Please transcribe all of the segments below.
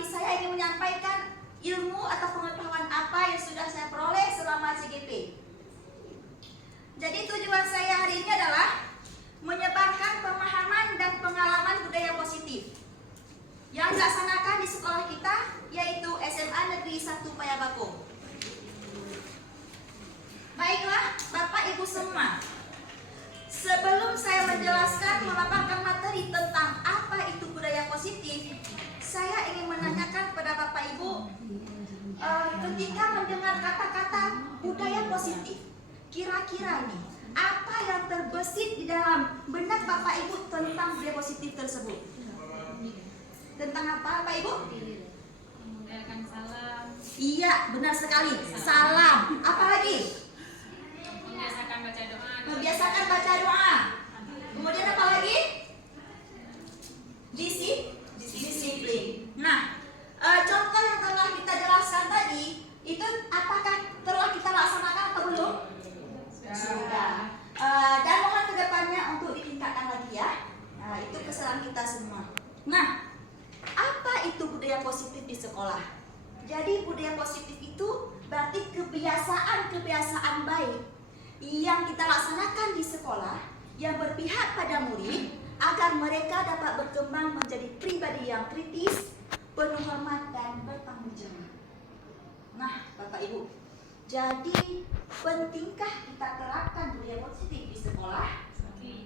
Tapi saya ingin menyampaikan ilmu atau pengetahuan apa yang sudah saya peroleh selama CGP. Jadi tujuan saya hari ini adalah menyebarkan pemahaman dan pengalaman budaya positif yang dilaksanakan di sekolah kita, yaitu SMA Negeri 1 Payabako. Baiklah Bapak Ibu semua, sebelum saya menjelaskan memaparkan materi tentang apa itu budaya positif, saya ingin menanyakan kepada Bapak Ibu, ketika mendengar kata-kata budaya positif, kira-kira nih apa yang terbesit di dalam benak Bapak Ibu tentang budaya positif tersebut? Tentang apa Bapak Ibu? Mengucapkan salam. Iya, benar sekali. Salam. Apa lagi? Membiasakan baca doa. Membiasakan baca doa. Kemudian apa lagi? Disiplin. Nah, contoh yang telah kita jelaskan tadi, itu apakah telah kita laksanakan atau belum? Sudah. Dan mohon kedepannya untuk ditingkatkan lagi ya. Nah, itu kesalahan kita semua. Nah, apa itu budaya positif di sekolah? Jadi budaya positif itu berarti kebiasaan baik yang kita laksanakan di sekolah yang berpihak pada murid agar mereka dapat berkembang menjadi pribadi yang kritis, penuh hormat dan bertanggung jawab. Nah, Bapak Ibu, jadi pentingkah kita terapkan budaya positif di sekolah?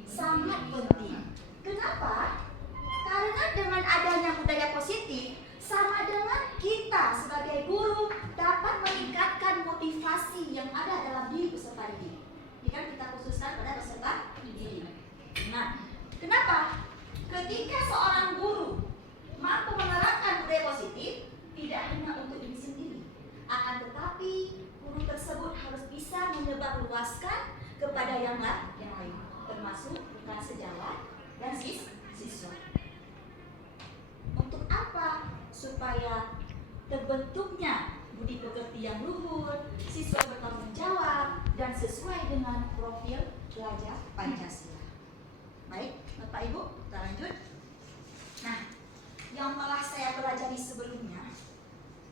Sangat penting. Kenapa? Karena dengan adanya budaya positif, sama dengan kita sebagai guru dapat meningkatkan motivasi yang ada dalam diri peserta didik. Ini kan kita khususkan pada peserta didik. Nah, kenapa? Ketika seorang guru mampu menerapkan budaya positif, tidak hanya untuk diri sendiri, akan tetapi guru tersebut harus bisa menyebarluaskan kepada yang lain, termasuk bukan sejawat dan siswa. Untuk apa? Supaya terbentuknya budi pekerti yang luhur, siswa bertanggung jawab, dan sesuai dengan profil pelajar Pancasila. Baik, Bapak Ibu, kita lanjut. Nah, yang telah saya pelajari sebelumnya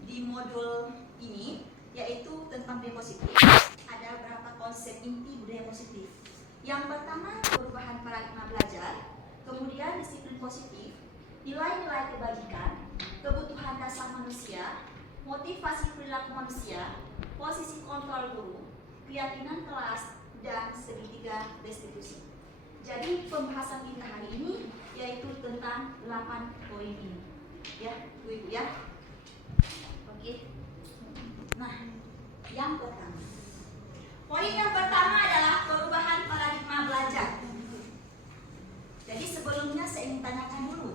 di modul ini, yaitu tentang budaya positif, ada beberapa konsep inti budaya positif. Yang pertama, perubahan paradigma belajar, kemudian disiplin positif, nilai-nilai kebajikan, kebutuhan dasar manusia, motivasi perilaku manusia, posisi kontrol guru, keyakinan kelas, dan segitiga restitusi. Jadi pembahasan kita hari ini yaitu tentang 8 poin ini. Ya, Ibu ya. Oke. Nah, yang pertama. Poin yang pertama adalah perubahan paradigma belajar. Jadi sebelumnya saya ingin tanyakan dulu,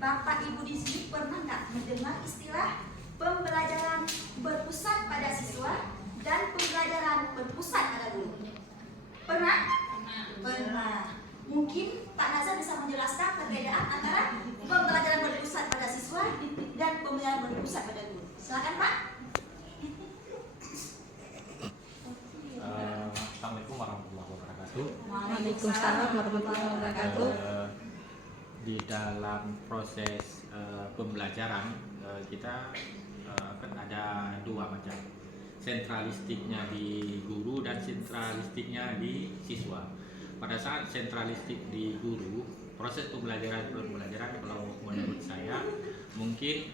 Bapak Ibu di sini pernah nggak mendengar istilah pembelajaran berpusat pada siswa dan pembelajaran berpusat pada guru? Pernah? Pernah. Mungkin Pak Nazar bisa menjelaskan perbedaan antara pembelajaran berpusat pada siswa dan pembelajaran berpusat pada guru. Silakan Pak. Assalamualaikum warahmatullahi wabarakatuh. Waalaikumsalam warahmatullahi wabarakatuh. Di dalam proses pembelajaran kita kan ada dua macam, sentralistiknya di guru dan sentralistiknya di siswa. Pada saat sentralistik di guru, proses pembelajaran kalau menurut saya mungkin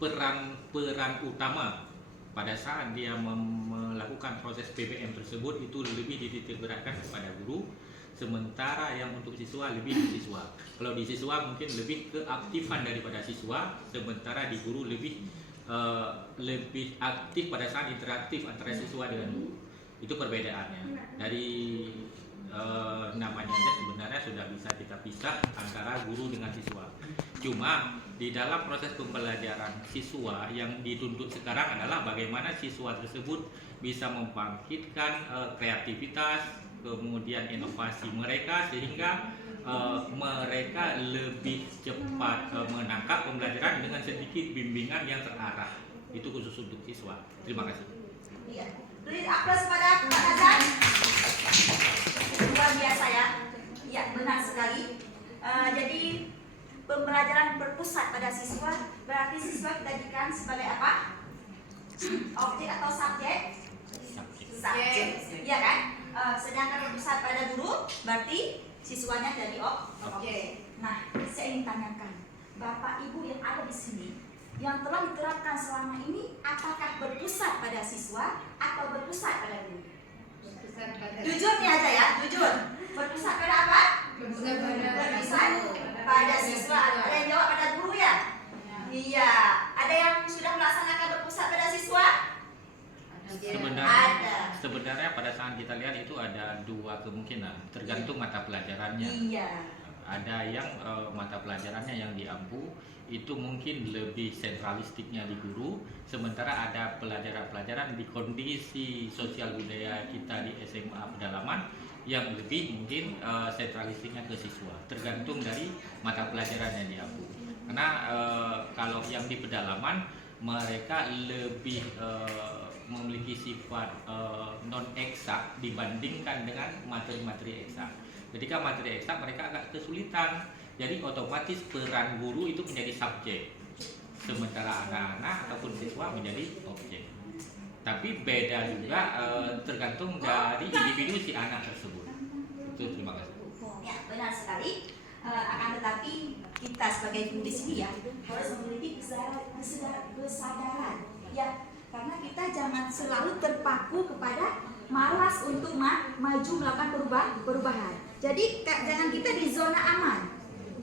peran utama pada saat dia melakukan proses PBM tersebut itu lebih dititikberatkan kepada guru, sementara yang untuk siswa lebih di siswa. Kalau di siswa mungkin lebih keaktifan daripada siswa, sementara di guru lebih aktif pada saat interaktif antara siswa dengan guru. Itu perbedaannya. Dari namanya aja sebenarnya sudah bisa kita pisah antara guru dengan siswa. Cuma di dalam proses pembelajaran siswa yang dituntut sekarang adalah bagaimana siswa tersebut bisa membangkitkan kreativitas, kemudian inovasi mereka sehingga mereka lebih cepat menangkap pembelajaran dengan sedikit bimbingan yang terarah. Itu khusus untuk siswa. Terima kasih. Iya. Beri aplaus pada Pak Nazar. Luar biasa ya. Iya, benar sekali. Jadi pembelajaran berpusat pada siswa berarti berarti siswa kita jadikan sebagai apa? Objek atau subjek? Subjek, iya kan? Sedangkan berpusat pada guru, berarti siswanya jadi objek. Nah, saya ingin tanyakan, Bapak Ibu yang ada di sini, yang telah diterapkan selama ini, apakah berpusat pada siswa atau berpusat pada guru? Jujur nih aja ya, jujur. Berpusat pada apa? Berpusat pada siswa. Ada yang jawab pada guru ya? Iya. Ada yang sudah melaksanakan berpusat pada siswa? Sebenarnya pada saat kita lihat itu ada dua kemungkinan, tergantung mata pelajarannya. Iya. Ada yang mata pelajarannya yang diampu itu mungkin lebih sentralistiknya di guru, sementara ada pelajaran-pelajaran di kondisi sosial budaya kita di SMA pedalaman yang lebih mungkin sentralistiknya ke siswa, tergantung dari mata pelajaran yang diampu. Karena kalau yang di pedalaman mereka lebih memiliki sifat non eksak dibandingkan dengan materi-materi eksak. Ketika materi eksak mereka agak kesulitan, jadi otomatis peran guru itu menjadi subjek, sementara anak-anak ataupun siswa menjadi objek. Tapi beda juga tergantung dari individu si anak tersebut. Itu, terima kasih. Ya, benar sekali. Akan tetapi kita sebagai guru di sini ya harus memiliki kesadaran ya, karena kita jangan selalu terpaku kepada malas untuk maju melakukan perubahan. Jadi jangan kita di zona aman.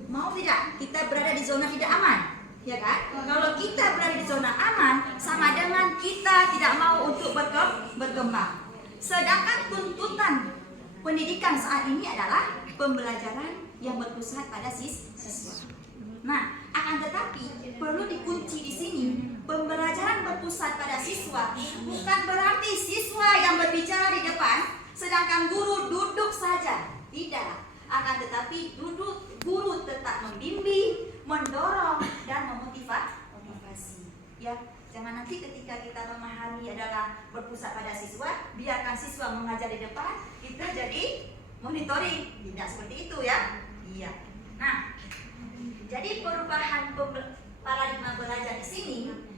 Mau tidak kita berada di zona tidak aman, ya kan? Kalau kita berada di zona aman, sama dengan kita tidak mau untuk berkembang. Sedangkan tuntutan pendidikan saat ini adalah pembelajaran yang berpusat pada siswa. Nah, akan tetapi perlu dikunci di sini, pembelajaran berpusat pada siswa bukan berarti siswa yang berbicara di depan, sedangkan guru duduk saja. Tidak. Akan tetapi guru tetap membimbing, mendorong dan memotivasi. Ya, jangan nanti ketika kita memahami adalah berpusat pada siswa, biarkan siswa mengajar di depan, kita jadi monitoring. Tidak seperti itu ya. Iya. Nah, jadi perubahan paradigma belajar di sini,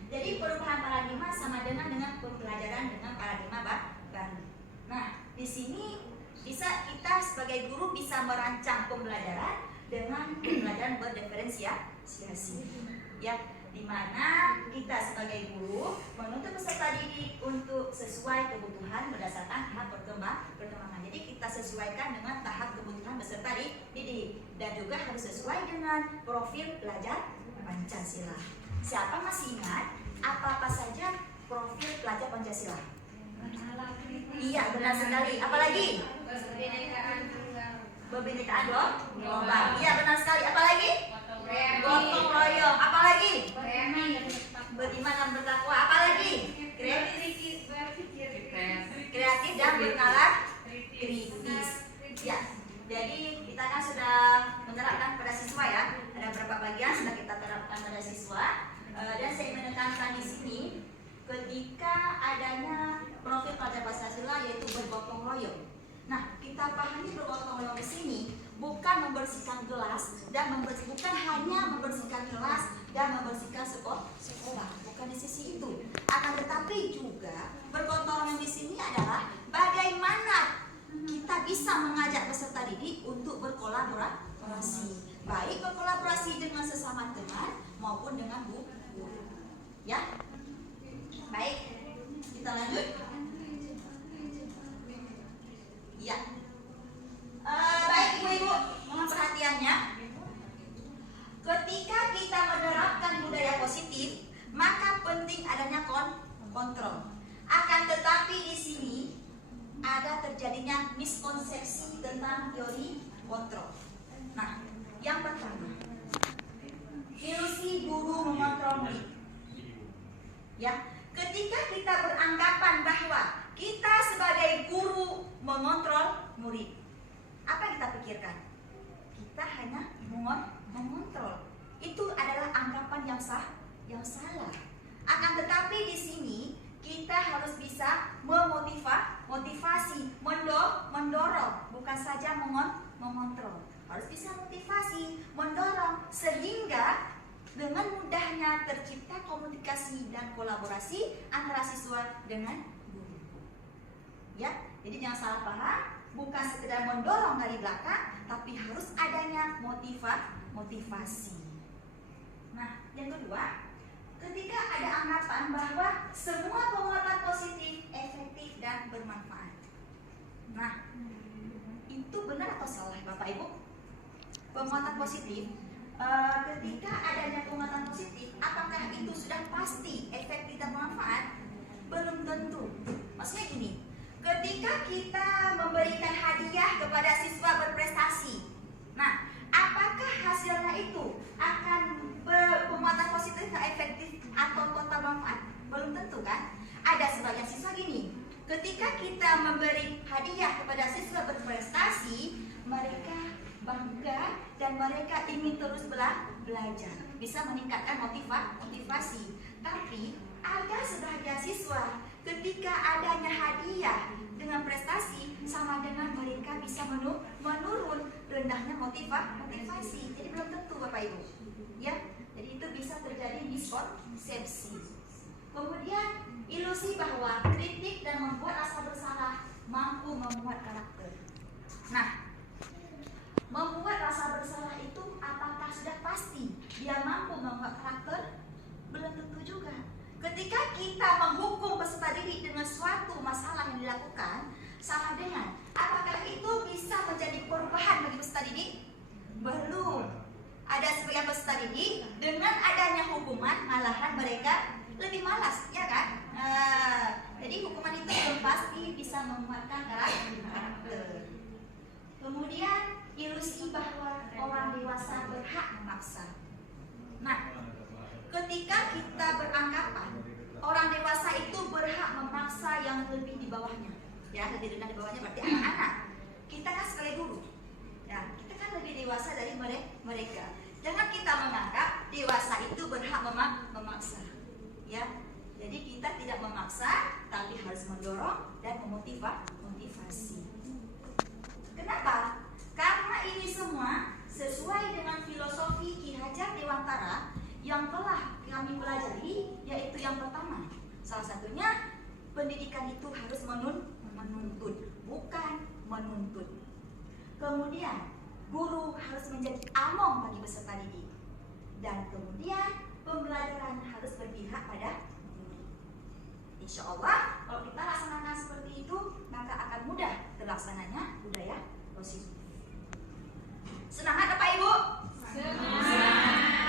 jadi perubahan paradigma sama dengan pembelajaran dengan paradigma baru. Nah, di sini bisa kita sebagai guru bisa merancang pembelajaran dengan pembelajaran berdiferensiasi. Ya, di mana kita sebagai guru menuntut peserta didik untuk sesuai kebutuhan berdasarkan tahap perkembangan. Jadi kita sesuaikan dengan tahap kebutuhan peserta didik dan juga harus sesuai dengan profil pelajar Pancasila. Siapa masih ingat apa saja profil pelajar Pancasila? Iya, benar sekali. Apalagi? Kebinekaan global. Iya, benar sekali. Apalagi? Gotong royong. Apalagi? Beriman dan bertakwa. Apalagi? Kreatif dan bernalar kritis. Ya. Jadi kita kan sudah menerapkan pada siswa ya. Ada beberapa bagian sudah kita terapkan pada siswa. Dan saya menekankan di sini ketika adanya profil pelajar Pancasila yaitu bergotong royong. Nah, kita pahami bergotong royong di sini bukan membersihkan gelas dan bukan hanya membersihkan kelas dan membersihkan sekolah, bukan di sisi itu. Akan tetapi juga bergotong royong di sini adalah bagaimana kita bisa mengajak peserta didik untuk berkolaborasi, baik berkolaborasi dengan sesama teman maupun dengan guru. Ya, baik, kita lanjut. Ya, baik ibu-ibu, mohon perhatiannya. Ketika kita menerapkan budaya positif, maka penting adanya kontrol. Akan tetapi di sini ada terjadinya miskonsepsi tentang teori kontrol. Nah, yang pertama, ilusi guru mengontrol murid. Ya, ketika kita beranggapan bahwa kita sebagai guru mengontrol murid, apa yang kita pikirkan? Kita hanya mengontrol. Itu adalah anggapan yang salah. Akan tetapi di sini kita harus bisa memotivasi, mendorong, bukan saja mengontrol. Harus bisa motivasi, mendorong sehingga dengan mudahnya tercipta komunikasi dan kolaborasi antara siswa dengan guru. Ya, jadi jangan salah paham, bukan sekedar mendorong dari belakang, tapi harus adanya motivasi. Nah, yang kedua, ketika ada anggapan bahwa semua penguatan positif, efektif, dan bermanfaat. Nah, itu benar atau salah Bapak Ibu? Penguatan positif, ketika adanya penguatan positif, apakah itu sudah pasti efektif dan bermanfaat? Belum tentu. Maksudnya gini, ketika kita memberikan hadiah kepada siswa berprestasi, nah, apakah hasilnya itu akan berpenguatan positif dan efektif atau total manfaat? Belum tentu kan? Ada sebagian siswa gini, ketika kita memberi hadiah kepada siswa berprestasi, mereka bangga dan mereka ingin terus belajar, bisa meningkatkan motivasi. Tapi ada sebagian siswa ketika adanya hadiah dengan prestasi sama dengan mereka bisa menurun rendahnya motivasi. Jadi belum tentu Bapak Ibu. Ya, jadi itu bisa terjadi miskonsepsi. Kemudian ilusi bahwa kritik dan membuat rasa bersalah mampu membuat karakter. Nah, membuat rasa bersalah itu apakah sudah pasti dia mampu membuat karakter? Belum tentu juga. Ketika kita menghukum peserta didik dengan suatu masalah yang dilakukan, sama dengan apakah itu bisa menjadi perubahan bagi peserta didik? Belum. Ada sebagian peserta didik dengan adanya hukuman malahan mereka lebih malas, ya kan? Jadi hukuman itu belum pasti bisa menguatkan karakter. Kemudian ilusi bahwa orang dewasa berhak memaksa. Nah, ketika kita beranggapan orang dewasa itu berhak memaksa yang lebih di bawahnya, ya lebih rendah di bawahnya berarti anak-anak. Kita kan sebagai guru, ya kita kan lebih dewasa dari mereka. Jangan kita menganggap dewasa itu berhak memaksa, ya. Jadi kita tidak memaksa, tapi harus mendorong dan memotivasi. Kenapa? Karena ini semua sesuai dengan filosofi Ki Hajar Dewantara yang telah kami pelajari, yaitu yang pertama, salah satunya pendidikan itu harus menuntut, bukan menuntut. Kemudian guru harus menjadi among bagi peserta didik, dan kemudian pembelajaran harus berpihak pada guru. Insya Allah kalau kita laksanakan seperti itu, maka akan mudah terlaksananya budaya positif. Semangat Bapak Ibu?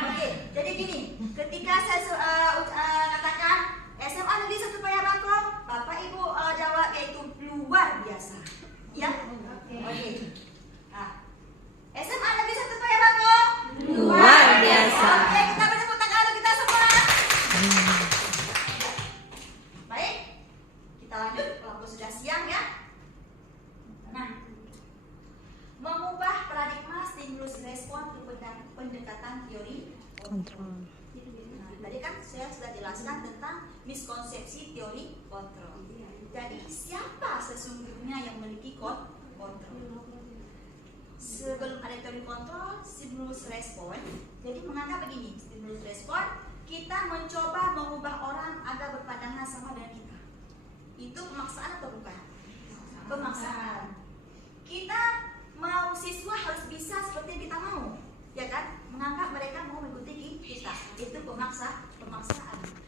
Oke, jadi gini, ketika saya katakan SMA Negeri 1 Payabakong, Bapak Ibu jawab yaitu luar biasa. Ya? Oke. Nah, SMA Negeri 1 Payabakong Luar biasa. Oke, kita bertepuk tangan untuk kita semua. Baik, kita lanjut walaupun sudah siang ya. Nah, mengubah paradigma stimulus respon ke pendekatan teori kontrol. Nah, tadi kan saya sudah jelaskan tentang miskonsepsi teori kontrol. Jadi siapa sesungguhnya yang memiliki kontrol? Sebelum ada teori kontrol, stimulus respon. Jadi menganggap begini, stimulus respon, kita mencoba mengubah orang agar berpandangan sama dengan kita. Itu pemaksaan atau bukan? Pemaksaan. Kita mau siswa harus bisa seperti yang kita mau, ya kan? Menganggap mereka mau mengikuti kita, itu pemaksaan.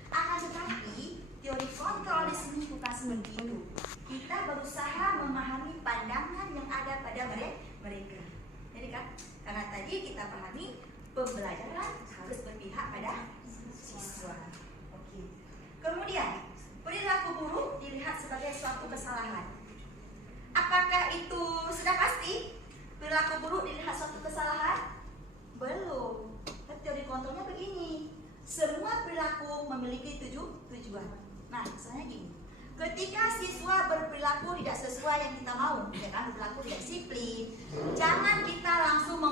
Akan tetapi teori kontrol di sini bukan seperti itu. Kita berusaha memahami pandangan yang ada pada mereka. Jadi kan, karena tadi kita pahami pembelajaran harus berpihak pada siswa. Oke. Kemudian perilaku buruk dilihat sebagai suatu kesalahan. Apakah itu sudah pasti? Perilaku buruk dilihat suatu kesalahan? Belum. Teori kontrolnya begini, semua perilaku memiliki tujuan. Nah, misalnya gini, ketika siswa berperilaku tidak sesuai yang kita mau, ya kan, berperilaku tidak disiplin, jangan kita langsung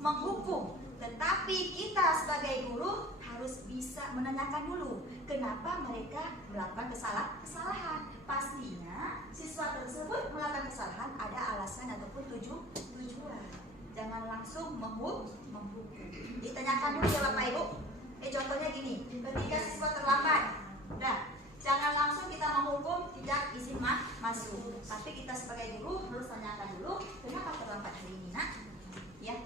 menghukum, tetapi kita sebagai guru harus bisa menanyakan dulu kenapa mereka melakukan kesalahan. Pastinya siswa tersebut melakukan kesalahan ada alasan ataupun tujuan. Jangan langsung menghukum. menghukum. Ditanyakan dulu ya Bapak Ibu. Contohnya gini, ketika siswa terlambat, nah jangan langsung kita menghukum tidak izin masuk, tapi kita sebagai guru harus tanyakan dulu kenapa terlambat hari ini nak, ya.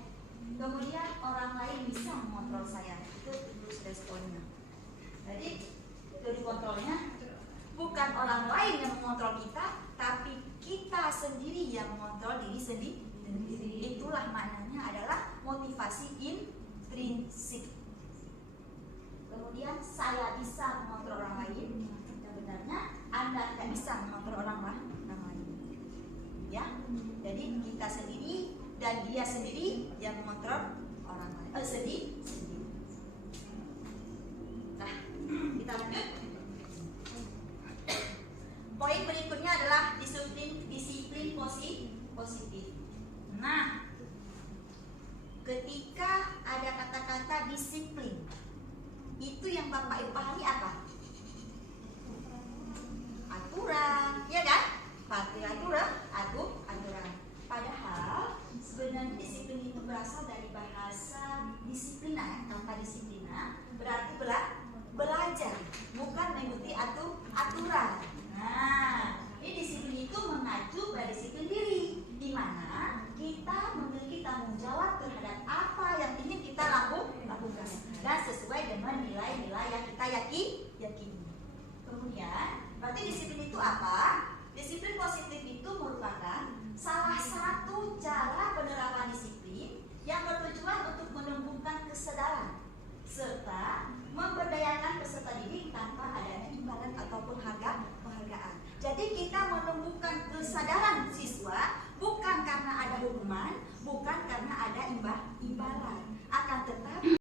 Kemudian orang lain bisa mengontrol saya, itu terus responnya. Jadi dari kontrolnya bukan orang lain yang mengontrol kita, tapi kita sendiri yang mengontrol diri sendiri. Itulah maknanya adalah motivasi intrinsik. Kemudian saya bisa mengontrol orang lain, sebenarnya Anda tidak bisa mengontrol orang lain. Ya, jadi kita sendiri dan dia sendiri yang mengontrol orang lain. Sendiri. Nah, kita lanjut. Poin berikutnya adalah disiplin positif. Nah, ketika ada kata-kata disiplin, itu yang Bapak Ibu pahami apa? Aturan, ya kan? Patuhi aturan. Padahal sebenarnya disiplin itu berasal dari bahasa disiplina, kata disiplina berarti